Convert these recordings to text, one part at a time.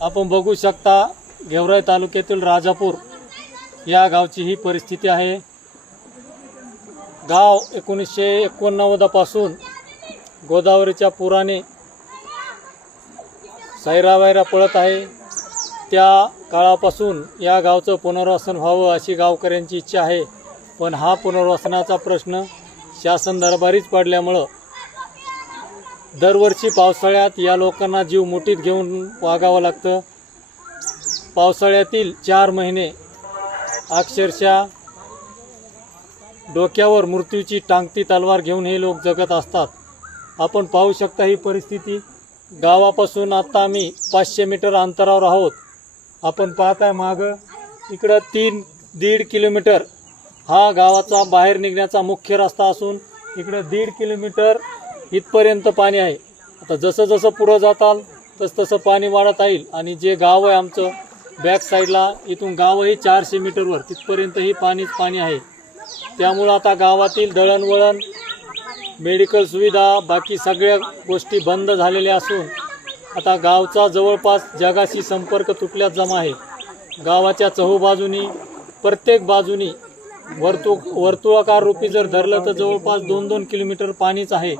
आपण बघू शकता गेवराई तालुक्यातील राजापूर या गावची ही परिस्थिती आहे. गाव एकोणीसशे एकोणनव्वदापासून गोदावरीच्या पुराने सैरावैरा पळत आहे. त्या काळापासून या गावचं पुनर्वसन व्हावं अशी गावकऱ्यांची इच्छा आहे. पण हा पुनर्वसनाचा प्रश्न शासन दरबारीच पडल्यामुळं दरवर्षी पावसाळ्यात या लोकांना जीव मुठीत घेऊन वागावं लागतं. पावसाळ्यातील चार महिने अक्षरशः डोक्यावर मृत्यूची टांगती तलवार घेऊन हे लोक जगत असतात. आपण पाहू शकता ही परिस्थिती. गावापासून आत्ता आम्ही पाचशे मीटर अंतरावर आहोत. आपण पाहताय मागं इकडं तीन दीड किलोमीटर हा गावाचा बाहेर निघण्याचा मुख्य रस्ता असून इकडं दीड किलोमीटर इथपर्यंत पाणी आहे. आता जसं जसं पुढं जाताल तसं तसं पाणी वाढत येईल आणि जे गाव आहे आमचं बॅक साईडला इथून गावही चारशे मीटरवर तिथपर्यंतही पाणीच पाणी आहे. त्यामुळं आता गावातील दळणवळण मेडिकल सुविधा बाकी सगळ्या गोष्टी बंद झालेल्या असून आता गावचा जवळपास जगाशी संपर्क तुटल्यात जमा आहे. गावाच्या चहूबाजूनी प्रत्येक बाजूनी वर्तु वर्तुळाकार रूपी जर धरलं तर जवळपास दोन दोन किलोमीटर पाणीच आहे.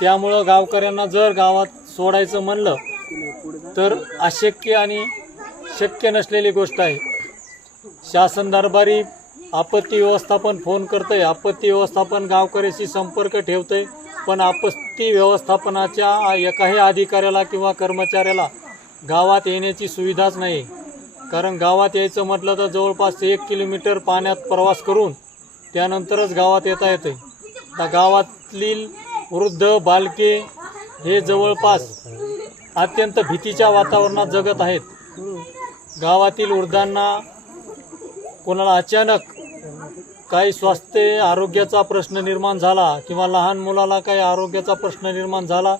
त्यामुळं गावकऱ्यांना जर गावात सोडायचं म्हणलं तर अशक्य आणि शक्य नसलेली गोष्ट आहे. शासन दरबारी आपत्ती व्यवस्थापन फोन करतंय. आपत्ती व्यवस्थापन गावकऱ्याशी संपर्क ठेवतंय पण आपत्ती व्यवस्थापनाच्या एकाही अधिकाऱ्याला किंवा कर्मचाऱ्याला गावात येण्याची सुविधाच नाही. कारण गावात यायचं म्हटलं तर जवळपास एक किलोमीटर पाण्यात प्रवास करून त्यानंतरच गावात येता येते गावातील वृद्ध बालके हे जवळपास अत्यंत भीतीच्या वातावरणात जगत आहेत. गावातील वृद्धांना कोणाला अचानक काही स्वास्थ्य आरोग्याचा प्रश्न निर्माण झाला किंवा लहान मुलाला काही आरोग्याचा प्रश्न निर्माण झाला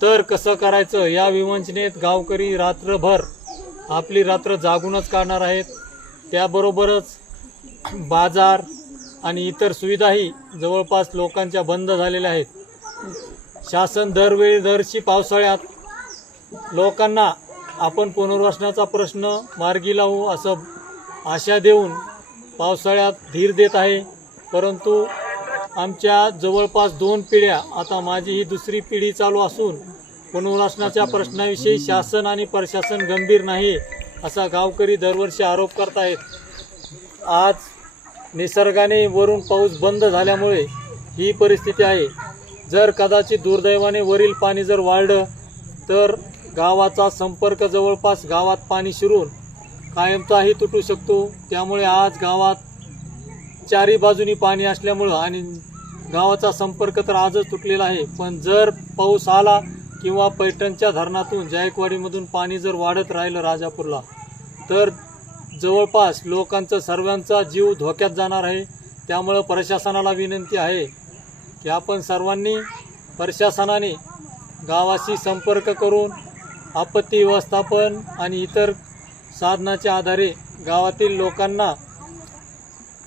तर कसं करायचं? या विवंचनेत गावकरी रात्रभर आपली रात्र जागूनच काढणार आहेत. त्याबरोबरच बाजार आणि इतर सुविधाही जवळपास लोकांच्या बंद झालेल्या आहेत. शासन दरवेळी दरशी पावसाळ्यात लोकांना आपण पुनर्वसनाचा प्रश्न मार्गी लावू असं आशा देऊन पावसाळ्यात धीर देत आहे. परंतु आमच्या जवळपास दोन पिढ्या आता माझी ही दुसरी पिढी चालू असून पुनर्वसनाच्या प्रश्नाविषयी शासन आणि प्रशासन गंभीर नाही असा गावकरी दरवर्षी आरोप करतायत. आज निसर्गाने वरून पाऊस बंद झाल्यामुळे ही परिस्थिती आहे. जर कदाचित दुर्दैवाने वरील पाणी जर वाढलं तर गावाचा संपर्क जवळपास गावात पाणी शिरून कायमचाही तुटू शकतो. त्यामुळे आज गावात चारी बाजूनी पाणी असल्यामुळं आणि गावाचा संपर्क तर आजच तुटलेला आहे. पण जर पाऊस आला किंवा पैठणच्या धरणातून जायकवाडीमधून पाणी जर वाढत राहिलं राजापूरला तर जवळपास लोकांचा सर्वांचा जीव धोक्यात जाणार आहे. त्यामुळं प्रशासनाला विनंती आहे की आपण सर्वांनी प्रशासनाने गावाशी संपर्क करून आपत्ती व्यवस्थापन आणि इतर साधनाच्या आधारे गावातील लोकांना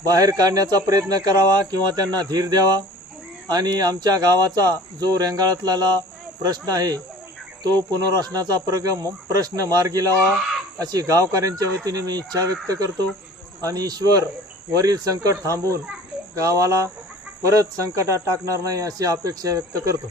बाहेर काढण्याचा प्रयत्न करावा किंवा त्यांना धीर द्यावा. आणि आमच्या गावाचा जो रेंगाळतला प्रश्न आहे तो पुनर्वसनाचा प्रग प्रश्न मार्गी लावा अशी गावकऱ्यांच्या वतीने मी इच्छा व्यक्त करतो. आणि ईश्वर वरील संकट थांबून गावाला परत संकटात टाकणार नाही अशी अपेक्षा व्यक्त करतो.